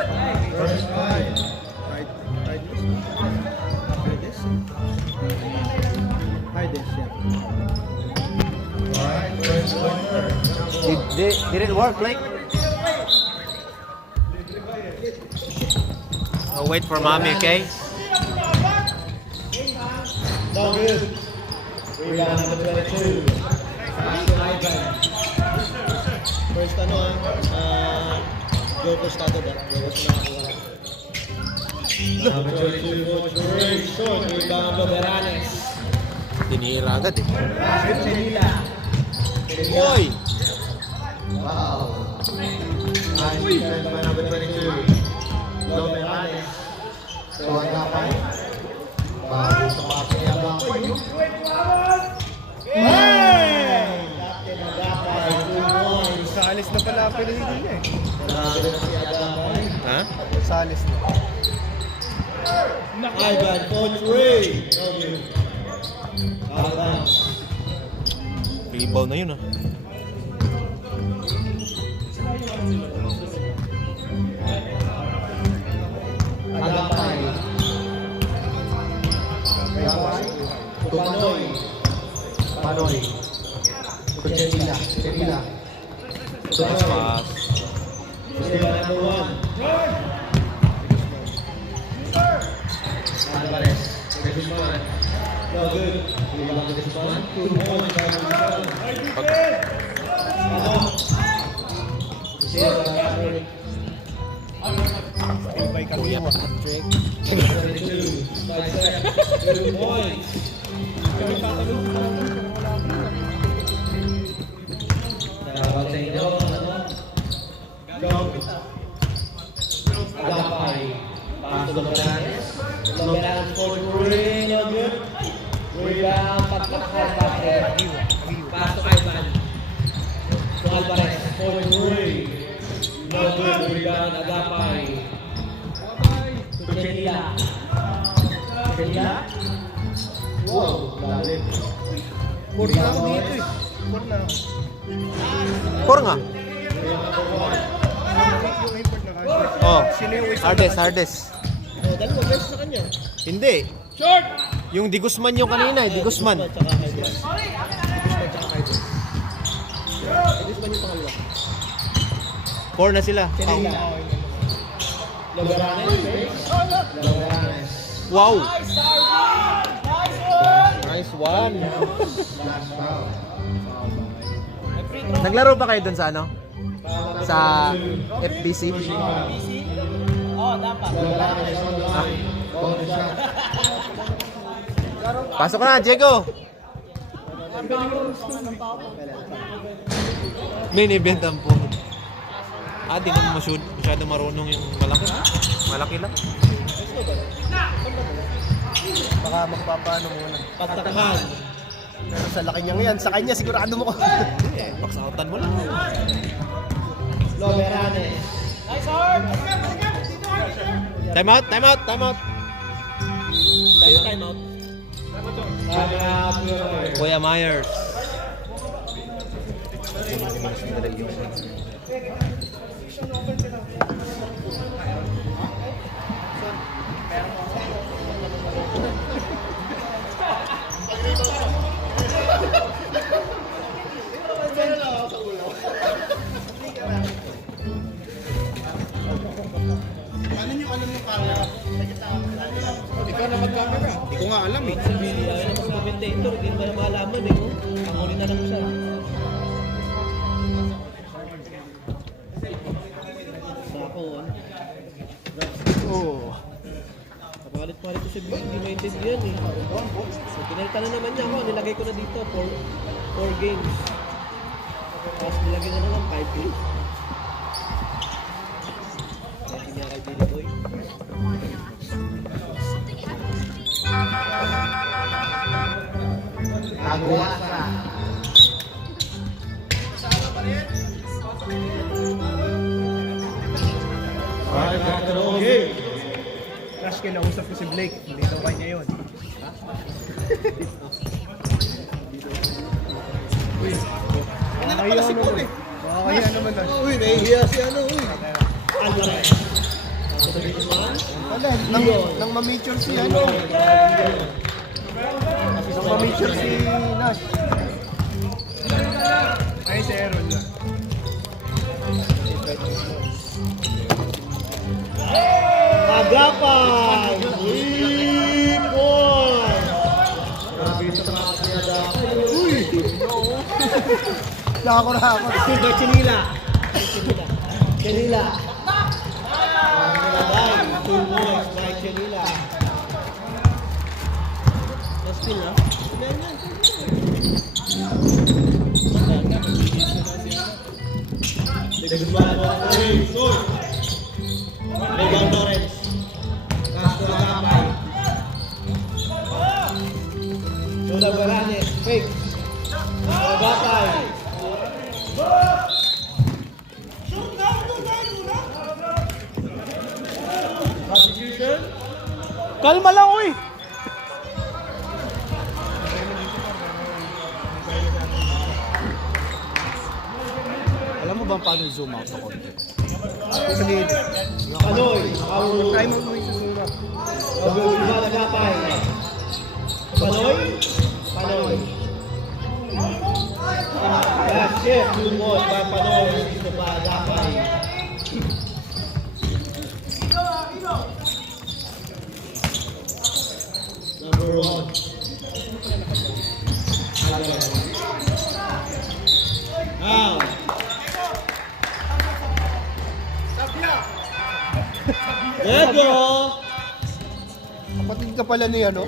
First five. Hardest, yeah. Alright, first winner. Did it work, Blake? I'll wait for mommy, okay? No good. Rebound number 22. First Jokers na ito ba? Jokers na nakakuha. Number 22 for Drake. Short. Rebound number Beranes. Tinira agad eh. Manila. Oy! Wow. Nice defense by number 22. Beranes. So, agapay. Bago sa pasok niya agapay. Hey! Captain Agapay. 2 points. Salis na pala pinahili niya eh. Marami na si Agapay. Ha? Salis na. Ivan for 3. No good. Balance. Rebound na yun ah. Agapay. Agapay. Panoy. Panoy. Kuchenila. Kuchenila. Nice pass. Number 1. Alvarez. Guzman. No good. Rebound to Guzman. 2 points. Ibay kami Kuya. yung hat-trick. 22. 2 points. Tawag sa inyo, Agapay. Pasok ng Beranes. Beranes for 3. No good. Rebound. Pagpakal. Pasok Ivan. So Alvarez for 3. No good. Rebound. Agapay. Kuchenila. Kuchenila. Wow. Lalim. Port na ako dito eh. Port na ako. Core nga. Yung import na kasi. Oh. Sino yung isa? Hardes. Dalawa beses sa kanya. Hindi. Yung Di Guzman yung kanina eh. Di Guzman. Tsaka Ivan. Guzman yung pangalawa. 4 na sila. Kuchenila. Loberanes. Loberanes. Wow! Nice one! Last foul. Naglaro pa kayo dun sa ano? Sa FBC? Loberanes on the line. Bonus shot. Pasok ka na, Diego! Main event ang po. Di naman masyado marunong yung malaki. Malaki lang. Baka magpapaano muna. Pagtakahan. Pero sa laki niya ngayon, sa kanya sigurado mo ko. Paksautan mo lang. Loberanes. Time out! Time out! Time out! Time out. Kuya Myers. Ikaw na mag-camera. Hindi ko nga alam eh. Ayaw na mag-commentator. Hindi naman malaman eh. Panguli na lang siya. Sako, ano? Oo. Kapalit-palit ko si Big. Hindi maintindihan eh. So, pinalita na naman niya ako. Nilagay ko na dito. 4 games. Tapos nilagay na naman 5 games. Hindi niya kay Billy Boy. Aguasa. Alright, back to the whole game. Crash, kinausap ko si Blake. Hindi daw kanya yun. Uy. Ano na pala si Paul eh? Makakaya naman na. Uy, nahihiya si ano, uy. Alvarez. Nang ma-mature si ano. Nang ma-mature si Nash. Ay, si Aaron lang. Agapan! 3 points! Grabe sa mga Agapan. Uy! Nakakurakot. Silver Chinila. Chinila. Nilagay. 2 points by Chinila. Last kill na? Rebound Lawrence. Castro Agapay. Shola Barane. Fake. Agapay. Substitution. Kalma lang, uy! Alam mo bang paano zoom out ako? Panoy. Try mo mo yung zoom out. Rebound Agapay. Panoy. Panoy. Last shift. 2 points by Panoy. Dito pa Agapay. Number 1. Out. Let's go! Kapatid ka pala ni ano?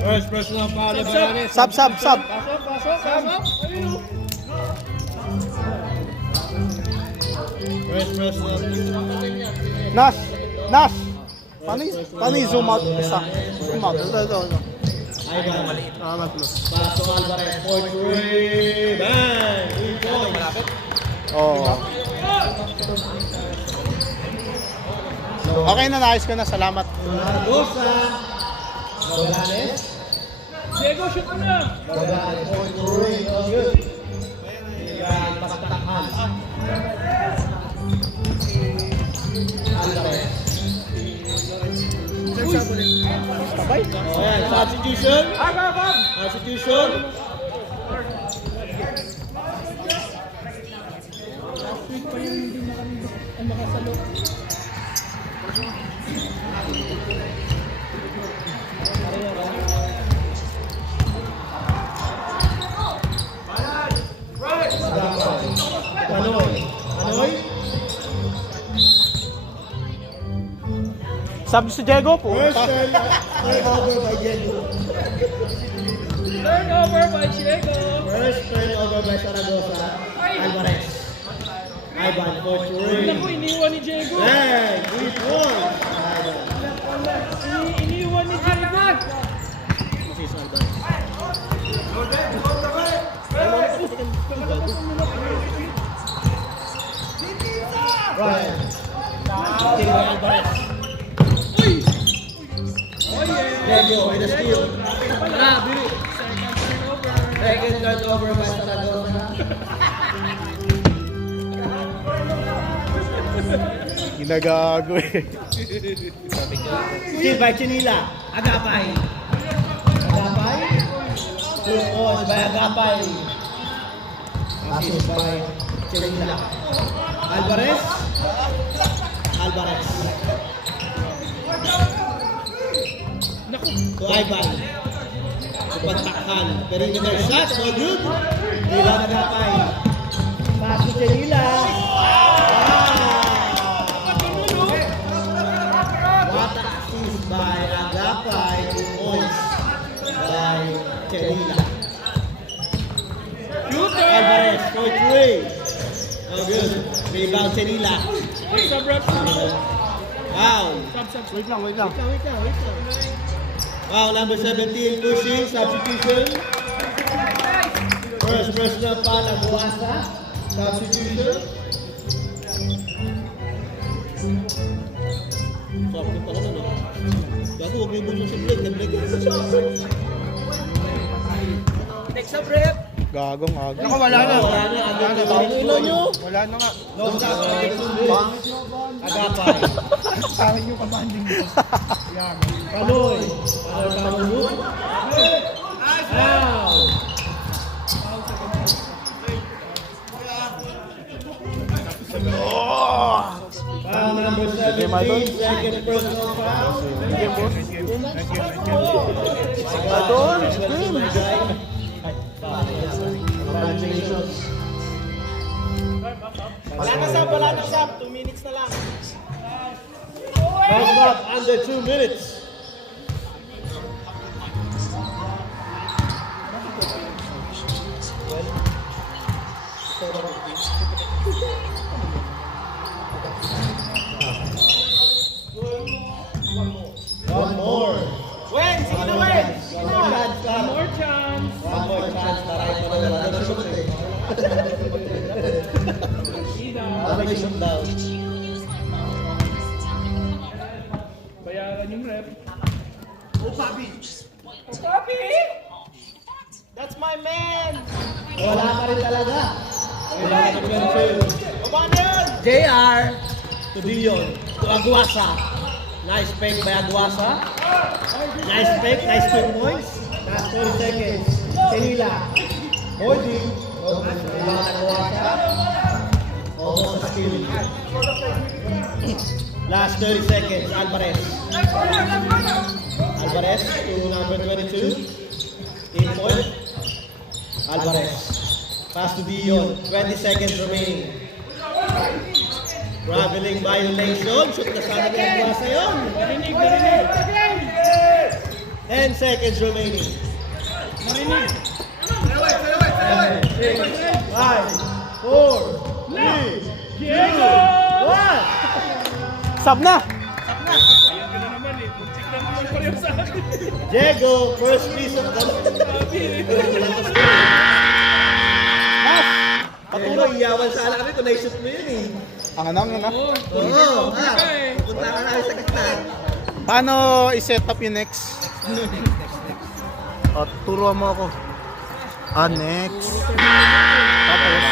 First personal foul na Baranes. Sub. Pasok. First personal. Nash! Paano yung zoom out? Isa. Zoom out. Ito. Ivan. Salamat mo. Pasok Alvarez. 4-3. Bang! 3 points. Malapit. Oo. Okay na, naayos ko na. Salamat. Zaragoza. Baranes. Diego, shoot mo na! Baranes. 4-3. Oh, good. Yan, pataktakan. Alvarez. Sabay. Oh, yan. Substitution. Substitution. Panoy. Sabi si Diego po. First turnover by Diego. First turnover by Zaragoza. Alvarez. Ivan, 4-3. Naku, iniwan ni Diego. Hey, 3 points. Iniwan ni Diego. Masis Alvarez. Right. Tingin by Alvarez. Diego with a steal. Second turnover by Zaragoza. Ginagago eh. Steal by Chinila. Agapay. 2 points by Agapay. Assist by Chinila. Alvarez. To Ivan. Pagtakhan. Perimeter shot. So good. Rebound Agapay. Pass to Chinila. What an assist by Agapay. 2 points by Chinila. Alvarez for 3. Oh good. Rebound Chinila. Foul. Wait lang. Foul number 17 pushing. Substitution. First personal foul ng Buasa. Substitution. Sakto pala na, no? Gago, huwag niyo buksan si Blake. Na-Blake yun siya. Next up, rep. Gagong aga. Naku, wala na. Wala na. Ano nyo? Wala na nga. Agapay. sa akin yung kabanding mo. Yan. Panoy. Panoy. Out. Foul number 17, second personal foul. Congratulations. Wala na sab. 2 minutes na lang. Time up under 2 minutes. One more. Wen, sige na Wen. One more chance. One more chance. Taray pa na wala na shoot eh. Wala may shoot down. Bayaran yung rep. That's my man. Wala pa rin talaga. Baba na yun. JR to Dion to Aguasa. Nice fake by Aguasa. Nice fake, nice 2 points. Last 40 seconds. Kenila. Holding. Aguasa. Almost a steal. Last 30 seconds. Alvarez. Alvarez to number 22. 8 point. Alvarez. Pass to Dion. 20 seconds remaining. Traveling violation. Shoot na sana kay Aguasa yun. 10 seconds remaining. 5, 4, 3, 2, 1. Sab na! Diego, first piece of the... Patuloy, iyawan sana kami kung naisip mo yun eh. Ang anong na. Oo, punta ka na sa gitna. Paano i-set up yung next? O, turuan mo ako. Next. Tapos.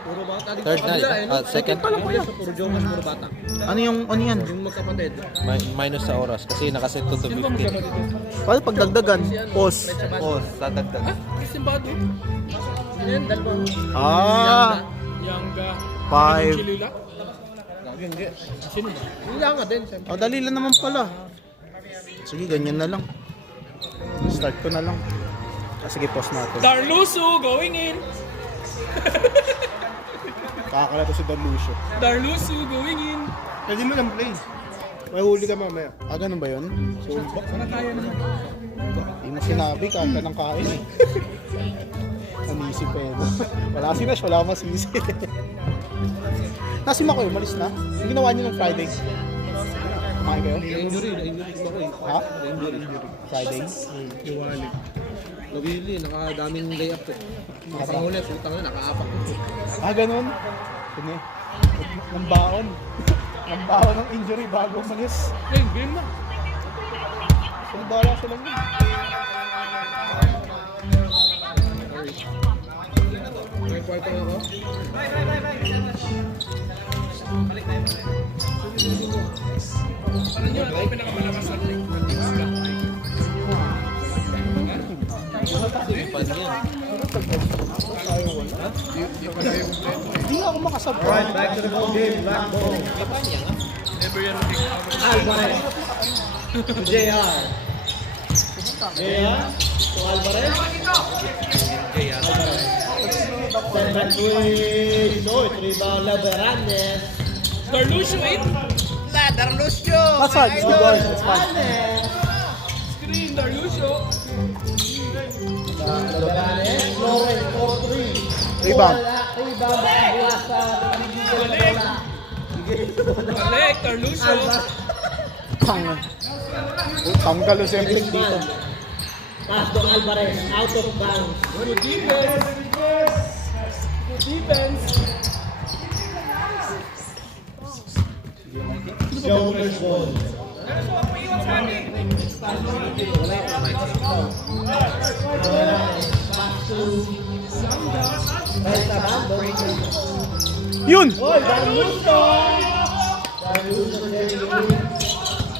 Puro bata dito. Third na, second. Puro Jonas, puro bata. Ano yan? Yung magkapatid. Minus sa oras kasi nakaset to 15. Paano pagdagdagan? Pause. Dadagdag. Simbado. Yan, Ah, Yanga. 5. Chilula. Hindi. Sino ba? Yung lang nga din, siyempre. Dali lang naman pala. Sige, ganyan na lang. Start ko na lang. Sige, pause natin. Darlusu going in. Kakala to si Darlucio. Darlusu going in. Pwede mo lang play. May huli ka mamaya. Ganun ba yun? So, Sana kaya naman. hindi mo sinabi, kaka ng kain eh. Nanisip pa yun. Wala si Nash, wala masisi. Nasim ako eh, malis na. Yung ginawa niyo ng Friday. Kumain kayo? Ha? Friday? Iwali. Nawili, nakadaming layup eh. Nakapanguli, putang na, nakaapak. Ganun? Sige. Ng baon. Ng baon ng injury bago umalis. Game na. Sino bala sila mo? May kwarto ako. Parang yun, ang pinakamalakas na thing. Hindi ako makasabay. Alright, back to the ball game. Black ball. Alvarez. To JR. JR. To Alvarez. Alvarez. Send back to North. Rebound Laverandes. Darlusu in. That's hard. It's good. It's fine. Screen, Darlusu. Laverandes. Flores, 4-3. Rebound. Rebound by Aguasa. Balik, Darlusu. Tanggal o siyempre dito. Pass to Alvarez. Out of bounds. Good defense. Good defense. Joker's ball. Yun! Oy, Darluso!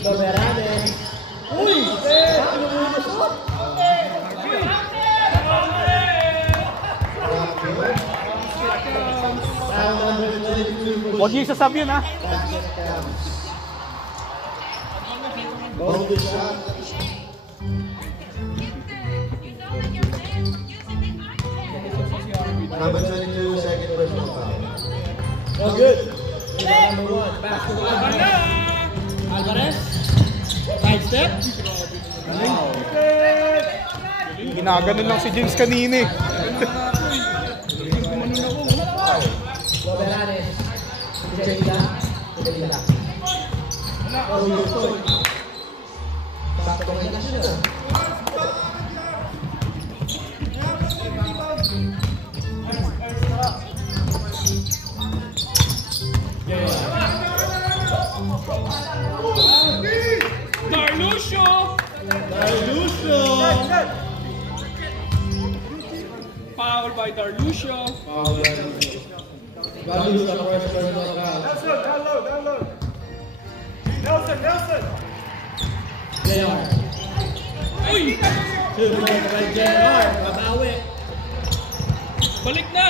Loberanes. Uy! Ano mo yung shot? Huwag niyo isasab yun, ha? Boundary shot. Number 22, second personal foul. Oh, good. Number 1. Pass to Alvarez. Side step. Wow. Ginaganon lang si James kanina, eh. Loberanes. Chelila. Chelila. Oh, yun to. Sakto na siya. Darlusho! Darlusho. Foul by Darlusho. Darlusho, first personal foul. JR. Uy! 2 points by JR. Babawi. Balik na!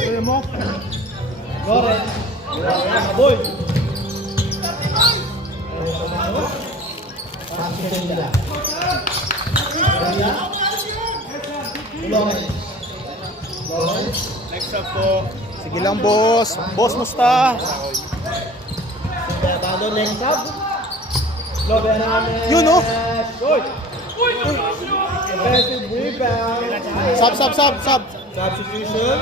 Alam mo? Loren. Boy. Pass to Chelila. Chelila. Loren. Loren. Next up po. Sige lang, boss. Boss, musta? Bado next up. Loberanes. Yun, oh. Good. Uy! Darlusho! Defensive rebound. Sub. Substitution.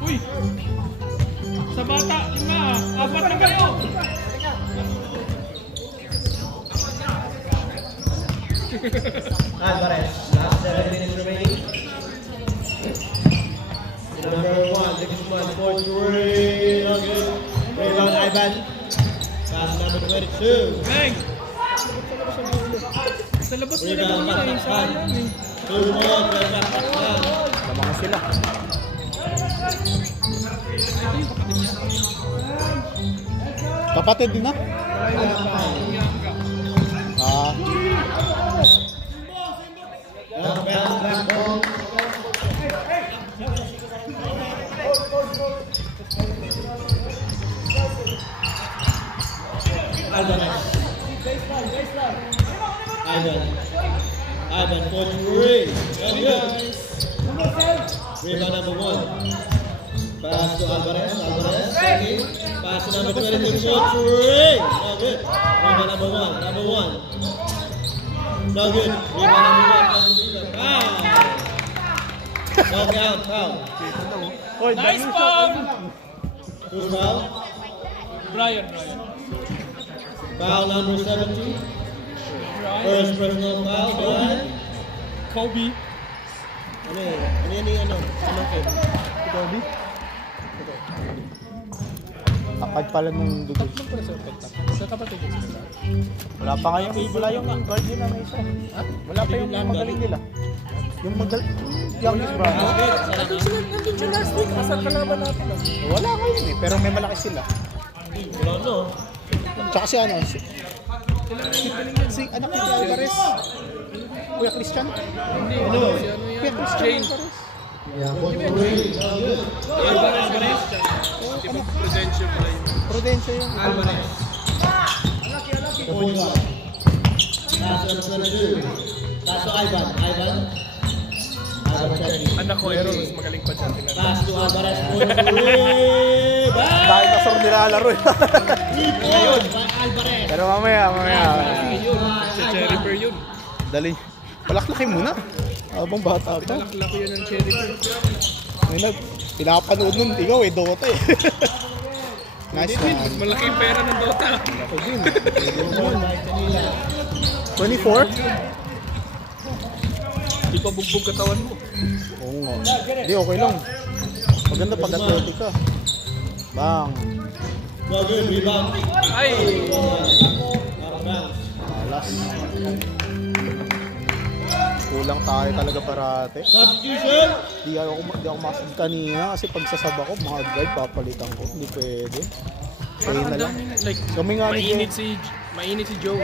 Uy! Sa bata, 5. 4 na kayo! Alvarez. Last 7 minutes remaining. Number 1, Lucas Juan, 4-3. Not good. Rebound, Ivan. Pass number 22. Bang! Sa labas na lang Rebound, muna eh. Patak. Sayang eh. 2 more, Patak. Tama ka sila. Kapatid din, ha? Ah, Black ball. Alvarez. Ivan, 4-3. Rebound number 1. Pass to Alvarez. Second. Pass to number 22. Shot 3. No good. Rebound number 1. No good. Rebound number 1. Knockout foul. Oy, Nice foul! Who's foul? Brian. Foul number 70. First personal foul by Kobe. Ano yan? Kobe? Akad pala nung dugo. Sa kapatid. Wala pa nga yung guard nila na isa. Wala pa yung magaling nila. Yung magaling. Youngest bro. Nandun siya last week. Kasal kalaban natin. Wala ngayon eh. Pero may malaki sila. Wala no. Tsaka si ano. Si anak ni Alvarez. Kuya Christian. Ano? Kuya Christian Alvarez. Yeah, 4-3. Alvarez. Tipo Prudential pala yun. Prudential yung Alvarez. Point guard. Pass to number 22. Pass to Ivan. Ivan checking. Anak ko, Aaron, mas magaling pa dyan. Pass to Alvarez. 4-3. dahil kasor nilalaro eh. 3 points by Alvarez. Pero mamaya. Si Cherry Bear yun. Dali. Palaklakin muna. Abang bata pa. Laki yun ng Cherry Bear. Ngayon, pinapanood nun, ikaw eh, Dota eh. Nice Mas one. malaki yung pera ng Dota. 24? Di pa bugbog katawan mo. Oo nga. Hindi, okay lang. Maganda pag athletic ka. Bang. Well, good rebound. Ay! Out of bounds. Malas. Kulang tayo talaga parate. Substitution. Di ako masad kanina kasi pag sasab ako, mga guard papalitan ko. Hindi pwede. Kaya na lang. Like, Kami nga ni mainit si Joe.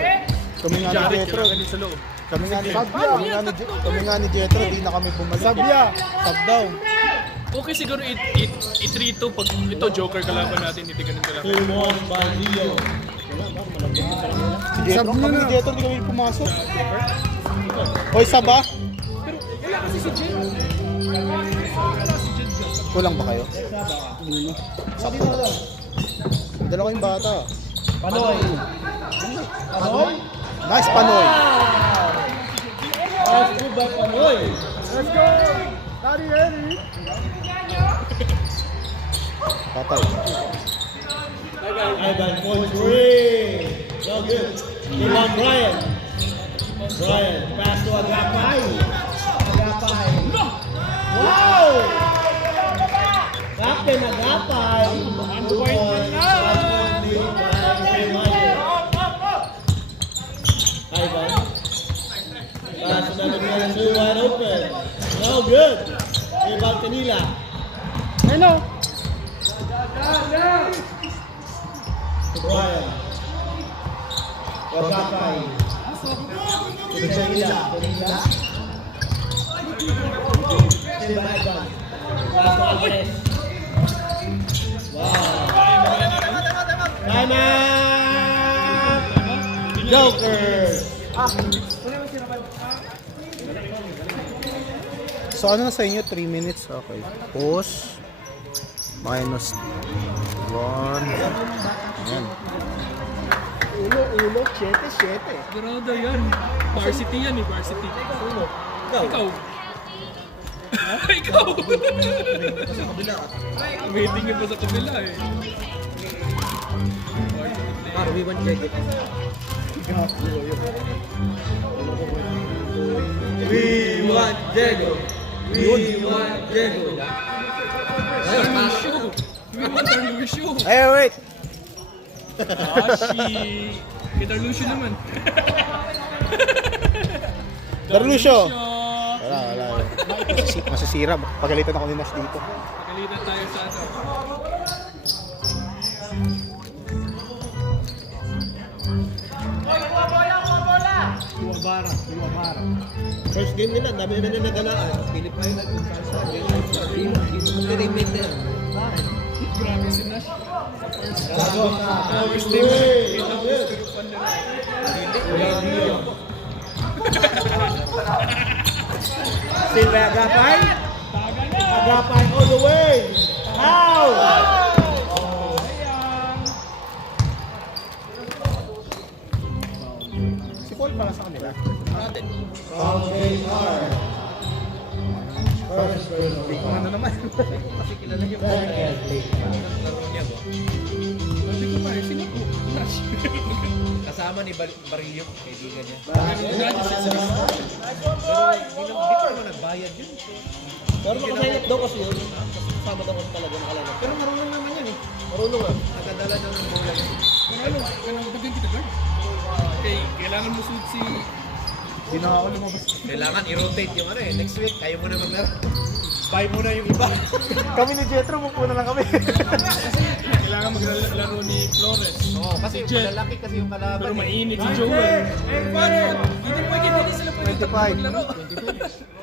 Kami nga ni Jared, Jetro. ganun sa loob. Kami nga ni Jetro, di na kami bumalik. Sabya! Sab daw. Okay siguro i-3-2 pag ito Joker kalaban natin, hindi ganun kalaban. 2 walls by Leo. Si Jetro, kami ni Jetro, di kami pumasok. Hoy, sab ah! Pero wala kasi si Jed. Wala si Jed dyan. Kulang ba kayo? Sab ko. May dala kayong bata. Panoy. Panoy. Nice, Panoy! Pass good by Panoy. Let's go! Ready? Patay. Ivan for 3. So good. Ivan Brian. Brian, pass to Agapay. Agapay. Wow! Captain Agapay. 2 points. 1 point lead by Emmanuel. Ivan. Pass to number 2, wide open. No good. Ivan Canila. Hello! Brian. Agapay. Canila. Canila. Still by Ivan. Pass to Alvarez. Wow. Time out! Joker! So ano na sa inyo? 3 minutes? Okay. Pause. Minus 1. Ayan. Ulo, 7. Sigurado yan. Varsity yan eh, varsity. Ikaw. Ikaw. Waiting yun pa sa kabila eh. We want Jacob. We want Diego. We want Diego. Darlusho. We want Darlusho. Hey, wait! Kay Darlusho naman. Darlusho! Wala. Masisira. Pagalitan ako ni Nash dito. Pagalitan tayo sa ano. Luwabara. First game nila, dami na nagalaan. Pilipay na kung saan. Pinimit na yan. Grabe si Nash. First game. Still by Agapay. Agapay all the way. How? Si Paul para sa kanila. Okay, hard. First Hindi ko ano naman. Second athlete. Sabi ko pa eh, sino ko? Nash. Kasama ni Barillo, kaibigan niya. Hindi pa naman nagbayad yun. Pero nakasign up daw kasi yun. Kasama daw kasi talaga nakalala. Pero marunong naman yan eh. Marunong ah. Nagadala daw ng bola niya. Kailangan dagan kita guard. Okay, kailangan mo suit si... Hindi na ako lumabas. Kailangan i-rotate yung ano eh. Next week, kayo muna maglaro. Buy muna yung iba. Kami ni Jetro, mupo na lang kami. Kailangan maglaro ni Flores. Oo, kasi Jet. malalaki kasi yung kalaban. Pero eh. mainit si Joel. Hindi pwede sila pwede 25. maglaro.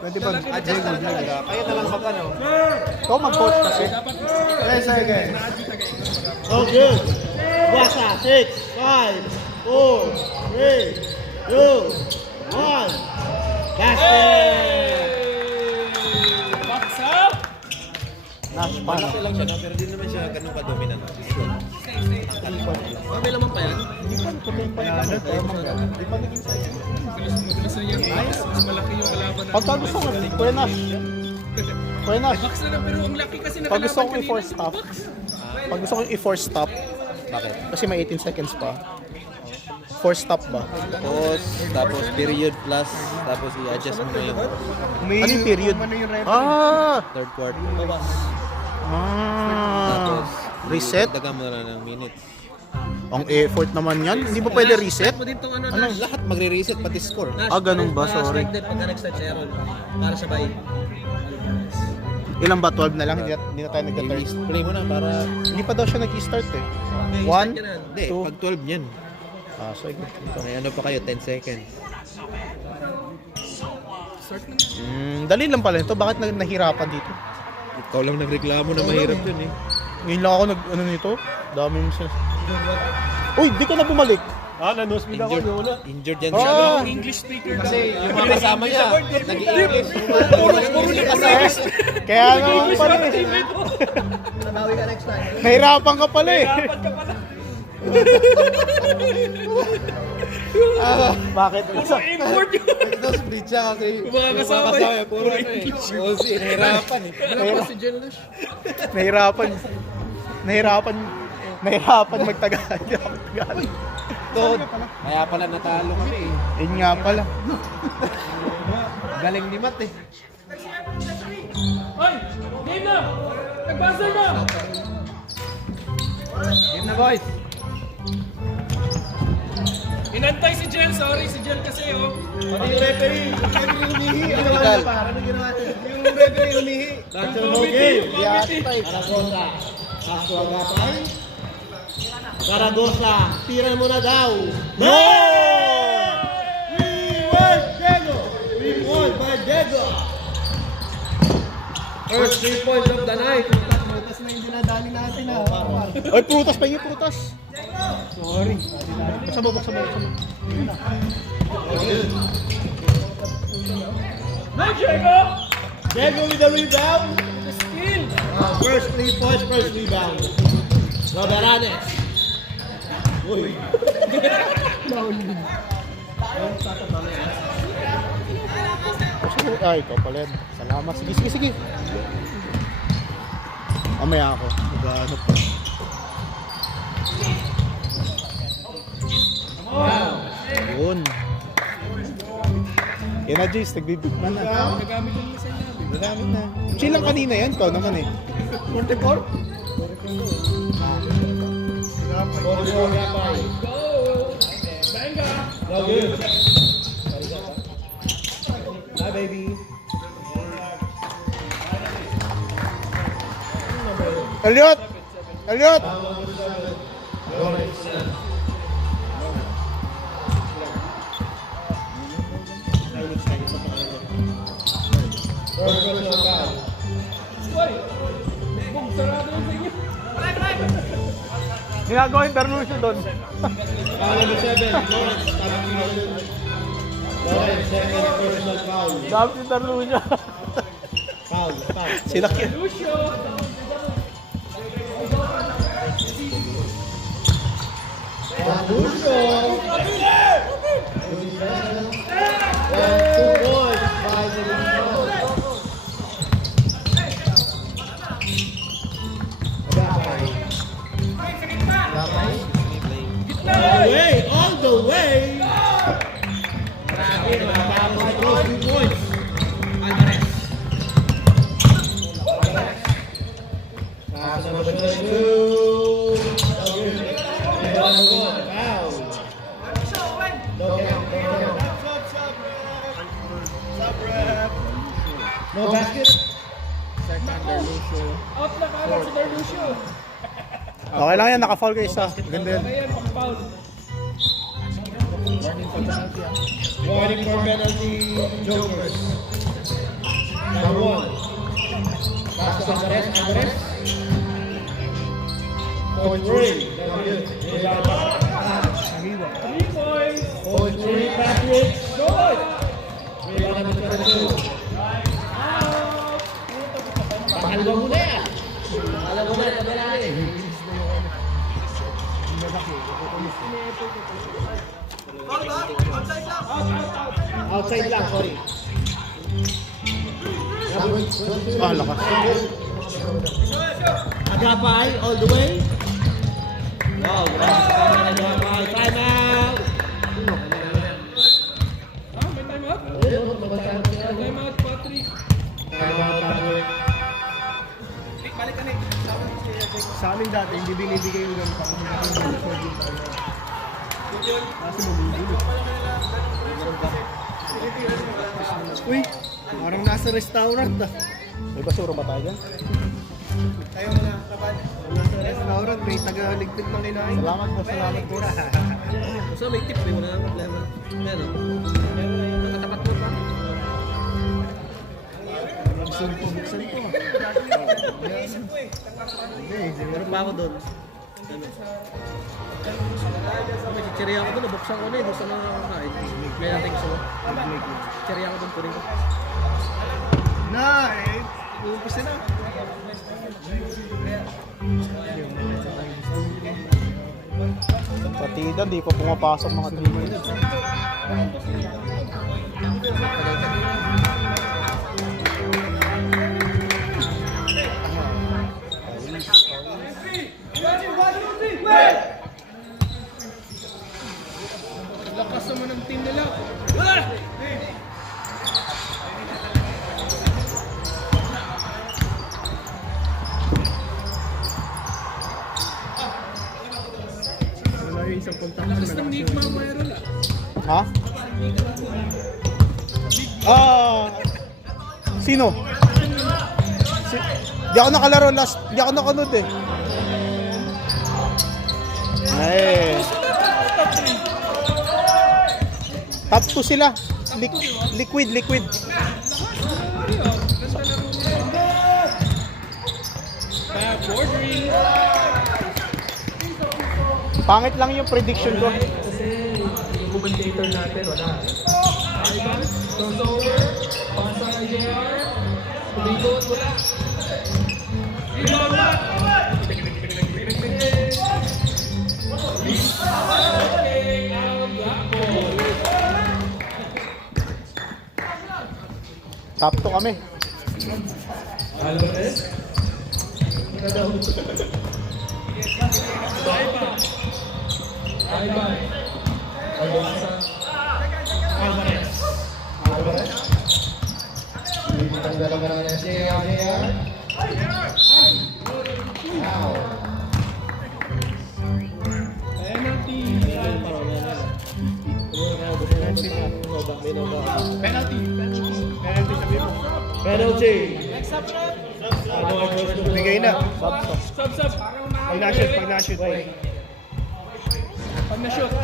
25. Adjust na talaga. Kayo na lang mag ano. Ikaw mag-coach kasi. Dapat Yes, again. Oh, good. Basa, 6, 5, 4, 3, 2, 1. Basket! box up! Nash, paano? Malaki lang siya, no? Pero di naman siya ganun ka-dominant. May laman pa yan? Hindi pa, puti pa yung ano. Hindi pa naging sa'yo. Madalas na yan. Mas malaki yung kalaban natin. Pag gusto ko, Kuya Nash. Kuya Nash. Box na lang, pero ang laki kasi na Pag gusto kalaban kong kanina. i-force stop. Pag gusto kong i-force stop. Bakit? Kasi may 18 seconds pa. Force stop ba? Tapos period plus, tapos i-adjust mo na yung Ano yung period? Ah! third quarter. Ah! Tapos Reset? Dagan mo na lang ng minutes. Ang effort naman yan. Hindi ba pwede reset? Mo din tong ano, Ano, lahat magre-reset pati score. Ah, ganun ba? Sorry. Strike pagka nag-start si Aaron. Para sabay. Ilan ba? 12 na lang? Hindi na tayo nagka-third. Play mo na para... Hindi pa daw siya nag-start eh. Okay, One? start ka na. Hindi, Two. pag 12 yan. Ah, so ikaw. May ano pa kayo, 10 seconds. Dali lang pala ito. Bakit nahirapan dito? Ikaw lang nagreklamo na mahirap yun eh. Ngayon lang ako ano nito. Dami mo siya. Uy, di ka na bumalik. Injured yan Ah! siya. English speaker Kasi yung mga kasama niya, nag-i-English. Puro English. Kaya naman pala eh. Nabawi ka next time. Nahirapan ka pala eh. Bakit? import yun. Tapos bridge siya kasi Mga kasama niya, puro English. Oo, si nahirapan eh. Nahirapan magtagalog. Tod. Kaya pala natalo kami eh. Yun nga pala. Galing ni Matt eh. Ay! Game na! Nag-buzzer na! Game na boys. Inantay si Jel. Sorry si Jel kasi oh. Pati yung referee. Yung referee humihi. Ano ginawa niya pa? Ano ginawa niya? Yung referee humihi. Natural no game. Zaragoza. Castro Agapay. Zaragoza. Tira mo na daw. No! Reward Diego. Reward by Diego. First 3 points of the night. Prutas na yung dinadali natin ha. Ay, prutas pa yung prutas. Sorry. Buksan mo. No, Diego! Diego with the rebound. Steal! First 3 points, first rebound. Roberanes. Uy. Ay, ikaw pala yan. Salamat. Sige. Mamaya ako. Mag-ano pa. Yun. Yan na, Jace. Nagbibigman na. Nagamit yung isa niya. Nagamit na. Chill lang kanina yan. Ikaw naman eh. 44? 44 Agapay. Go! Benga! Login. Hi, baby. Elliot! Uy! Boom! Sarado yun sa inyo. Ginagawa yung Darlusio doon. Number 7, Lawrence. Lawrence, second personal foul. Dapat yung Darlusio. Foul. Sila kaya. Lucio! Lucio. 2 points by the rebound. Agapay. All the way. Grabe, nakapapos close 2 points. Alvarez. Pass number 22. Number 1, foul. No count. No basket. Out na kanan si Darlucio. Okay lang yan. Naka-foul kayo isa. Ganda yan. Ayan, pang-foul. Warning for penalty, Jokers. Number 1. Pass to Alvarez. Point 3. Rebound. 3 points. Point 3, Patrick. Good! Rebound number 22. Pakalwa mo na yan. Alam mo na, kabila eh. Outside lang, sorry. Ah, lakas. Agapay, all the way. Wow, Agapay, time out. May time out? Time out, Patrick. Sa amin dati, Hindi binibigay yung ganun pa. Kasi bumibili. Uy, parang nasa restaurant ah. May basura ba tayo dyan? Tayo na, kapag nasa restaurant, may taga-ligpit ng kinain. Salamat po. Basta may tip, may wala nang problema. Meron. Meron na yung nakatapat mo pa. Buksan ko. Naisip ko eh. Meron pa ako doon. May chichirya ako doon, nabuksan ko na eh, doon sa mga kakain. May natin gusto mo. Chichirya ako doon, tuloy ko. Na eh, uumpisa na. Partida, di pa pumapasok mga 3 minutes. Lakas naman ng team nila. Wala yung isang kontak. Lakas ng Nick Mamayroon ah. Ha? Sino? Di ako nakalaro last, di ako nakanood eh. Ay. Top 2 sila. Liquid. Kaya bordering. Pangit lang yung prediction ko. Commentator natin, wala. Crossover. Pasa na JR. Tumigot, wala. Rebound back. Top 2 kami. Alvarez. Ivan. Alvarez. Ang dalawa ng SJR. Now. Penalty. Penalty. Penalty. Bigay na. Sub. Pag na-shoot. Pag na-shoot. Sub.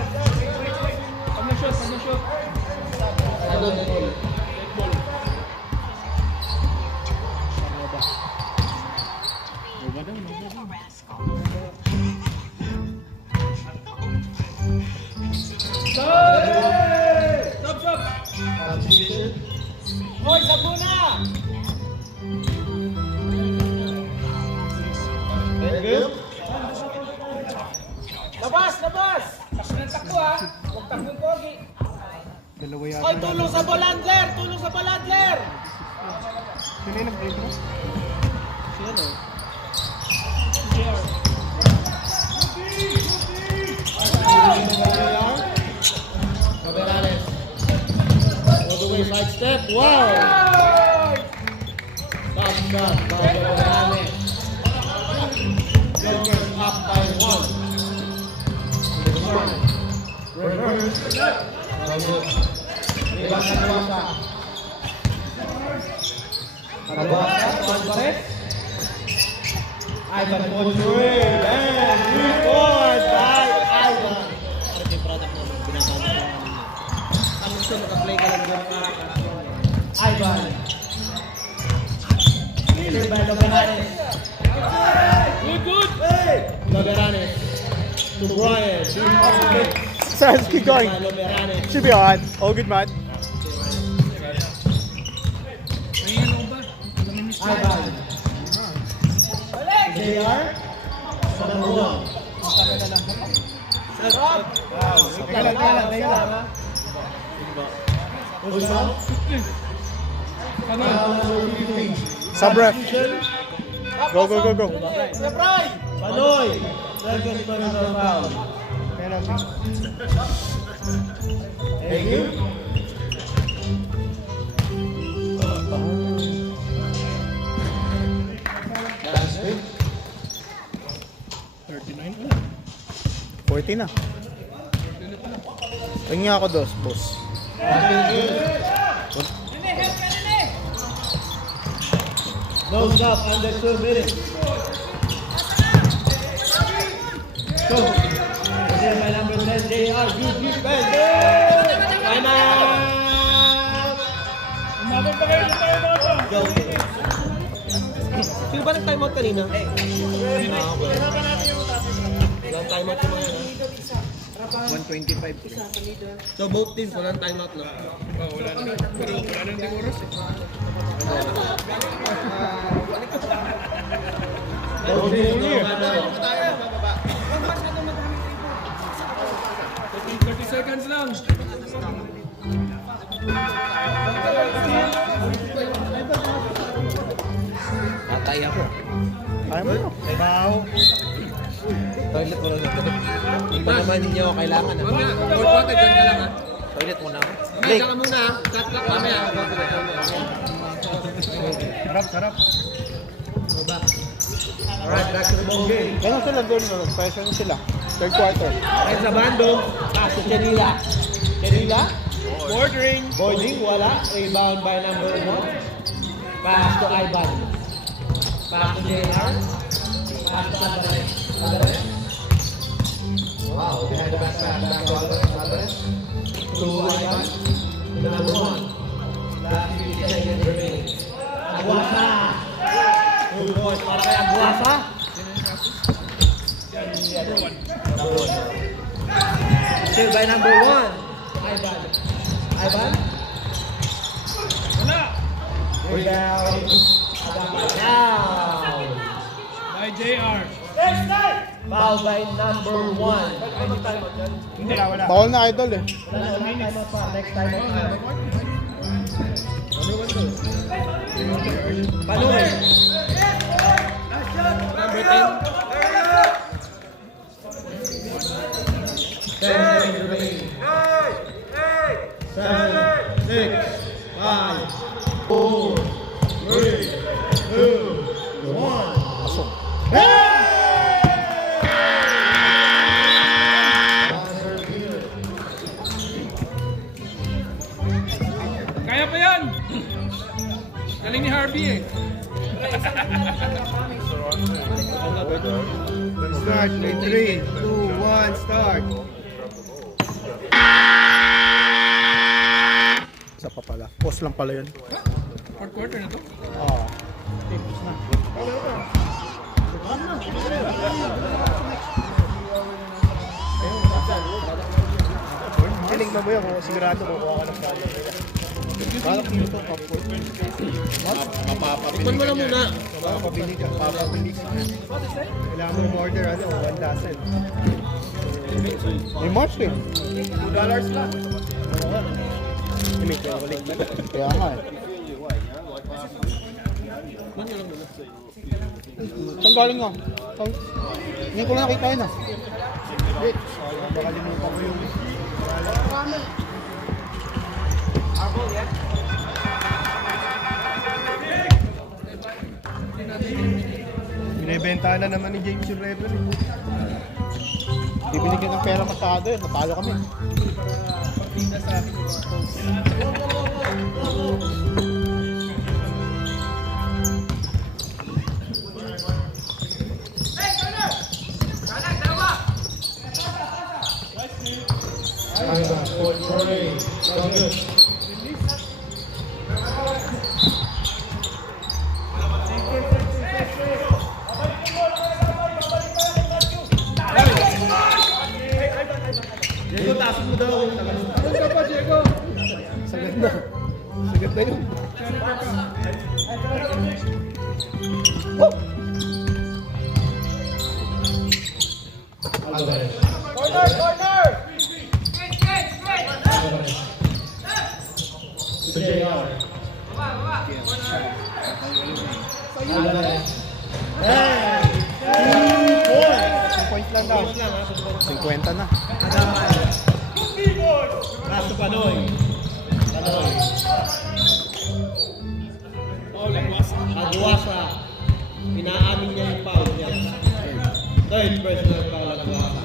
Hoy, Sabuna! Labas! Takbo ha! Huwag takbo pogi! Dalawa yata. Hoy, tulong sa Bolandler! Sino yung nag-break mo? Caberales. All the way side step. Wow! Top shot by Caberales. Joggers up by 1. Reverse. Alvarez. Ivan Ponchue. And 3 points by Ivan. Ito yung product na binabasa ko. Ang gusto naka-play ka lang doon para Ivan. Clear by Logaranes. Good! Logaranes. To Brian. Let's keep going. By Logaranes. Should be alright. All good, man. Ivan. JR. Sa number 1. Teka lang. Usap. Sub-ref. Go. Panoy. Second personal foul. Penalty. Thank you. That's it. 40 na. Tingin ako dos, boss. No stop under 2 minutes. Go. Again by number 10, JR. Good defense. Time out. Umabot pa kayo sa tayo bata. Go. Sino ba nag-time out kanina? Walang time out yung mga yan. 125. So both teams walang time out na. Wala na. Pero wala na yung oras eh. Both teams walang time out. 30 seconds lang. Tatay ako. Kaya mo no? Bao. Toilet muna na. Hindi pa naman ninyo kailangan. Toilet muna ako. Blake. Ka muna. Cut clock mamaya. Sarap. Alright, back to the ball game. Ganun sila doon, no? Pressure na sila. Third quarter. Ayan sa bando. Pass to Chanila. Chanila. Bordering. Boarding, wala. Rebound by number 1. Pass to Ivan. Pass to JR. Pass to Alvarez. Wow, behind the back pass, back to Alvarez. To Ivan. To number 1. Last 50 seconds remaining. Aguasa. Good boys para kay Aguasa. Still by number 1. Ivan. Ivan. Wala. Rebound. Down. By JR. Foul by number 1. Hindi. Wala. Bawal na idol eh. Time out pa. Next time out pa. Panoy. Number 10. 10 seconds remaining. 7, 6, 5, 4, 3, 2, 1. Kaya pa yan. Galing ni Harvey eh. Start. 3, 2, 1, start. Isa pa pala. Pause lang pala yun. Fourth quarter na to. Oo. Tapos na. Hiling na ba yan? Kung sigurado kukuha ka ng pala. Parang dito top 4. Tikman mo lang muna. Papabili ka. Kailangan mo order 1 dozen. May March eh. $2 lang. Kaya nga eh. Saan galing nga? Hindi ko na nakita yun ah. Makalimutan ko yung... Binibenta na naman ni James yung Rebel eh. Hindi binigyan ng pera masyado eh. Natalo kami. Ivan, for Troy. So good. Diego, taas mo daw. Ano pa, Diego? Sagad na. Sagad na yun. Alvarez. Corner! To JR. Alvarez. 2 points lang daw. 50 na. Pass to Panoy. Panoy. Oh, Aguasa. Aguasa. Pinaamin niya yung foul niya. Third personal foul Aguasa.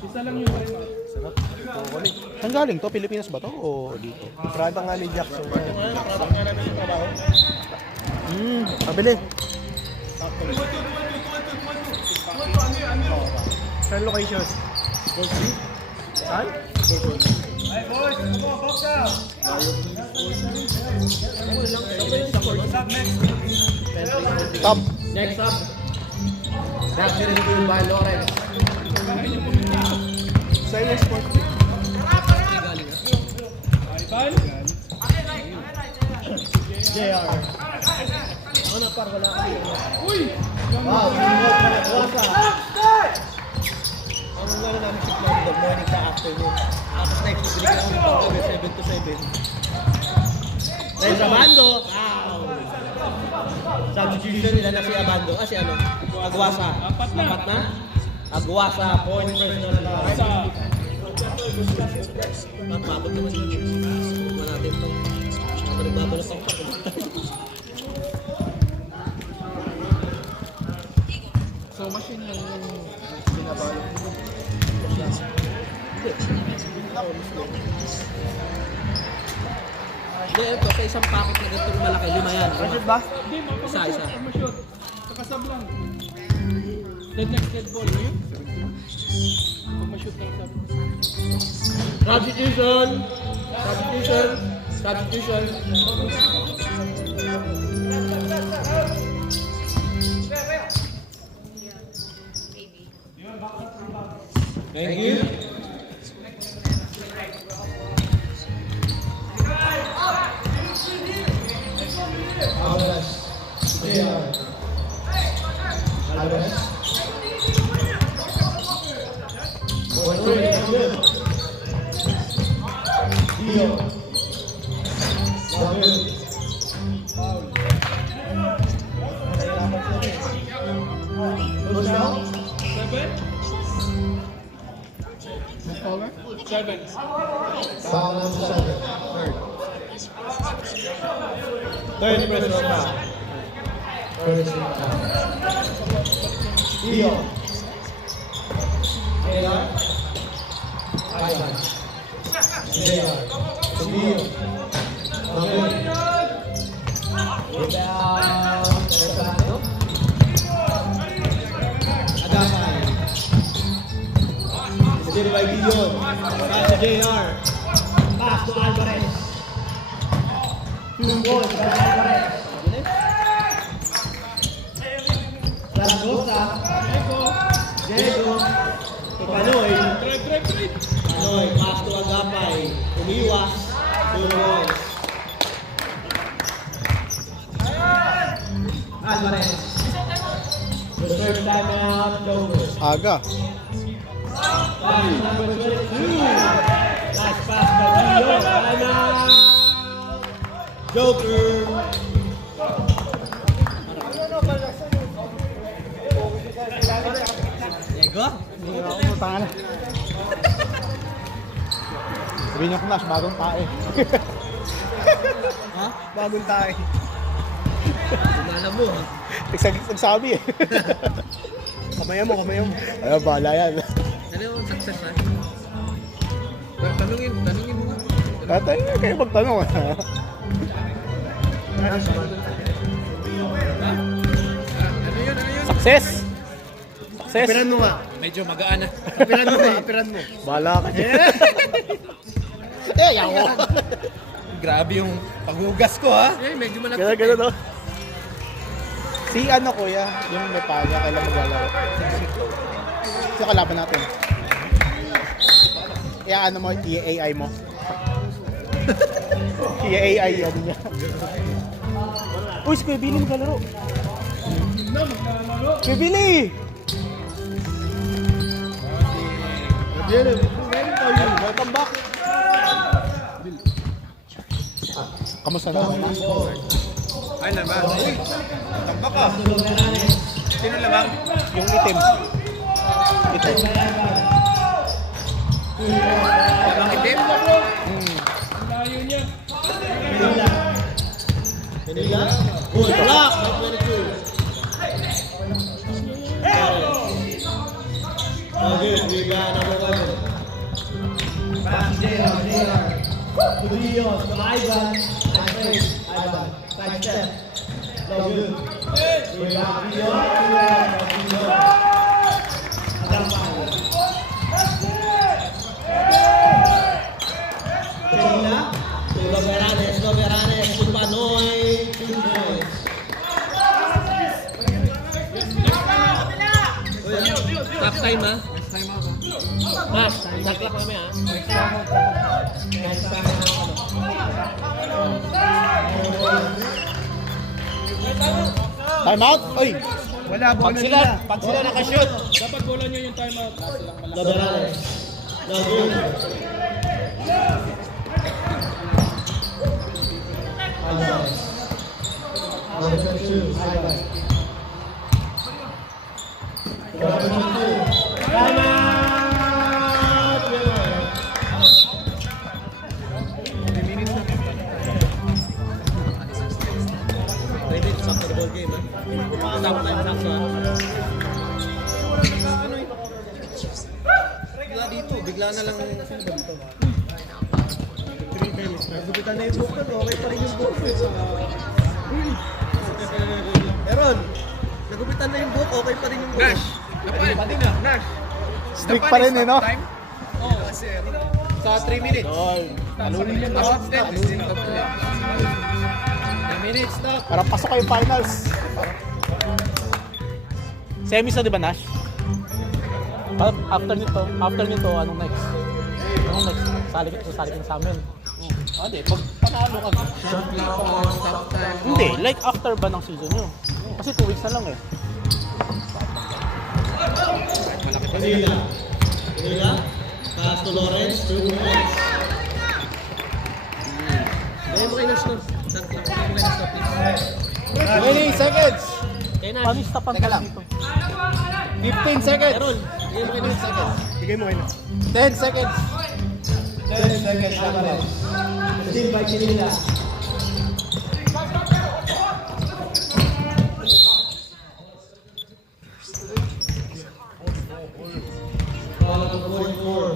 Isa lang yung time out. Sarap. Saan galing to? Pilipinas ba to? O dito? Prada nga ni Jackson. Pabili. Saan location? Saan? Top. Next up, that's reviewed by Lawrence. Saan yung sport? Ivan? JR. Ako na par, wala ka dito. Uy! Wow, sinunod pa Aguasa. Ang wala namin si Florida, morning sa afternoon. Tapos next, bibili ka namin pang gabi, 7 to 7. Dahil sa Abando, wow! Substitution nila na si Abando. Si ano? Aguasa. Apat na. Apat na? Aguasa, point personal foul. Isa. Mapabot naman yun. Huwag natin ito. Ako nagbabalot ang pa. So, machine lang yung binabalot. Hindi, ito sa isang packet na ganitong malaki, 5 yan. Machine ba? Hindi, Isa. mamashoot. Kakasab lang. Dead ball mo yun? Mamashoot lang sab. Substitution! Substitution! Substitution! Thank you. Alvarez. JR. Alvarez. Dio. Gabriel. Touchdown. 7? 7. Foul number 7. Third personal foul. First foul. Dio. JR. Ivan. JR. Dio. Gabriel. Rebound. Serrano. Agapay. Sige by Dion. Pass to JR. Pass to Alvarez. 2 balls by Alvarez. Zaragoza. Diego. To Panoy. Drive. Panoy. Pass to Agapay. Umiwas. 2 balls. Alvarez. Reserve timeout. Joker. Aga. Pass number 22. Last pass by Gio. Timeout. Joker. Diego? Hindi ako putangan. Sabihin niyo ko na, bagong tae. Ha? Bagong tayo. Alam mo ha? Nagsabi eh. Kamayan mo. Ayun, bahala yan. Ano yung success ha? Tanungin mo nga. Tatay, kayo magtanong. Success! Success! Apiran mo nga. Medyo magaan na. Apiran mo. Bahala ka dyan. Yaw! Grabe yung paghugas ko ha. Eh, medyo malapit. Gano'n, no? Si ano kuya, yung may panya, kailan maglalaro? Yung kalaban natin. Ano mo, i-AI mo? I-AI ano niya. Uy, si Kuya Billy maglalaro. Kuya Billy! Welcome back. Kamusta na? Ay naman. Uy, tambak ka. Sino lamang? Yung itim. Itim. Ang itim? Layo niya. Canila. Good block by 22. Okay, rebound number 11. Pass JR. To Dion, to Ivan. Ivan. Side step. No good. Rebound Dion. Canila. To Loveranes. To Panoy. 2 points. Stop time ha. Mas, saklak kami ha. Time out? Oy! Wala, Pag sila nakashoot. Dapat bola nyo yung timeout. Loveranes. No good. Alvarez. Number 22, Ivan. Number 22. Time out! Ready to stop the ball game, ha? Stop time na sa... Bigla dito, bigla na lang... Nagupitan na yung book ko, okay pa rin yung book ko. Meron, nagupitan na yung book, okay pa rin yung book. Nash! Napal! Nash! Stick pa rin eh, no? Sa 3 minutes. Talunin yun, no? 10 minutes, stop. Para pasok kayo finals. Semis na, di ba, Nash? After nito, anong next? Salikin sa amin. Hindi, pag panalo ka. Hindi, like after ba ng season nyo? Kasi 2 weeks na lang eh. Canila. Pass to Lawrence, 2 points. Dahil mo kayo na-stop. Sakto, dahil mo kayo na-stop, please. 20 seconds! Nash. Paano stopan ka dito? 15 seconds! Meron, dahil mo kayo na-stop. Bigay mo kayo. 10 seconds! 10 seconds, Alvarez. Steal by Canila.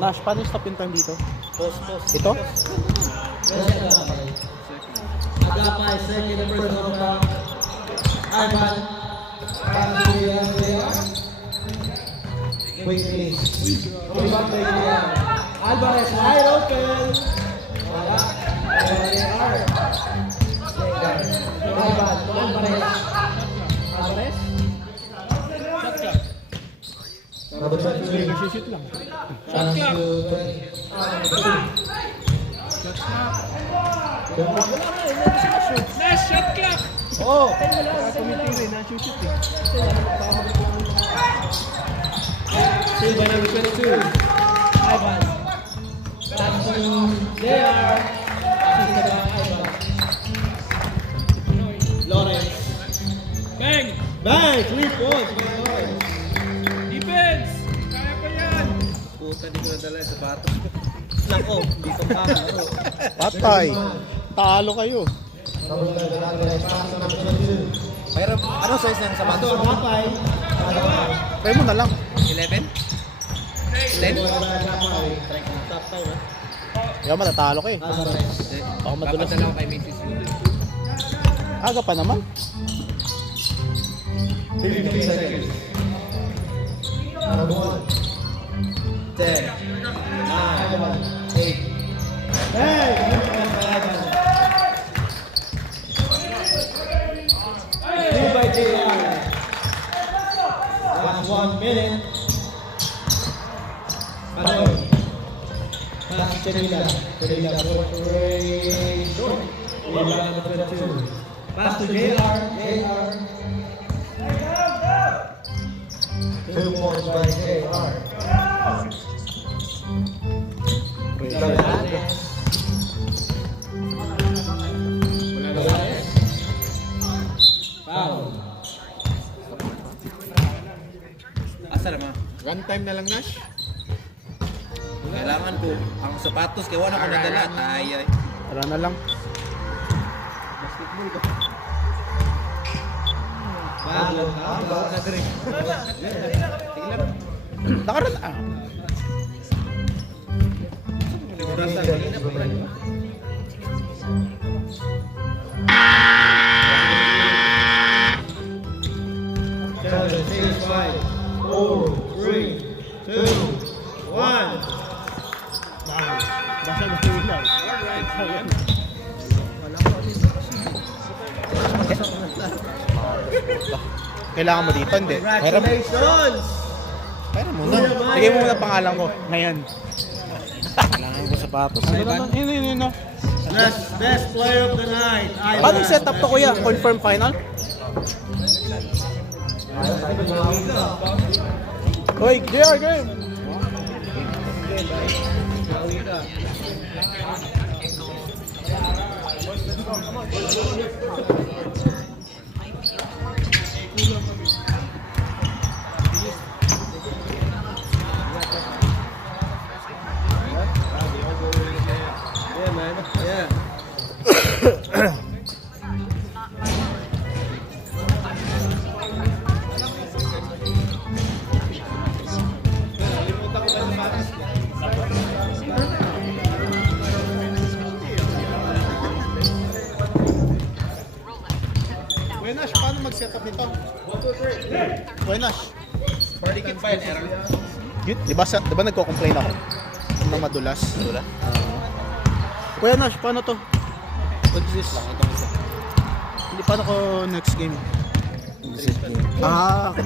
Nash, paano yung stop in time dito? Post. Ito? Agapay, second and first over. Ivan. Pass to JR. Quick release. Coming back by JR. Alvarez wide open. Wala. JR. Ivan to Alvarez. Alvarez. Number 23. Shoot lang. Pass to 20. Nash, shot clock! Oo! Steal by number 22. Ivan. Pass to JR. Assisted by Ivan. Lawrence. Bang! Bang! 3 points. Good points. Defense! Kaya pa yan! Puta, di ko nadala sa batos ko. Nako, dito pa. Patay! Talo kayo. Pero ano size ng sapatos? Ito, Agapay. Try mo na lang. 11? 10? Top time, ha? Kaya matatalo ka eh. Alvarez. Baka madulas. Papadala ko kay Mrs. Aga pa naman. 15 seconds. Number 1. 10. 9. 8. Hey! Steal by JR. Last 1 minute. Ano? Pass to Canila. Canila for Ray Short. Rebound number 22. Pass to JR. JR. 2 points by JR. Foul. Asa naman? One time na lang, Nash. Kailangan ko. Ang sapatos, kaya wala ko nadala. Ay. Tara na lang. Bago na drink. Nakaroon Seven, six, 5, 4, 3, 2, 1. Basta na ilaw. Kailangan mo dito, hindi. Congratulations! Pero muna. Lagay mo muna pangalan ko. Ngayon. Kailangan ko sapatos. Yun. Best player of the night. Paano yung setup to, kuya? Confirm final? Hoy, JR, game! Yeah, man. Yeah. Buenas, paano mag-setup nito? Buenas. Party kit pa yun, Aaron. Yun, di ba nagko-complain ako? Nang madulas. Kuya Nash, paano to? What's this? Hindi, paano ko next game? Ah,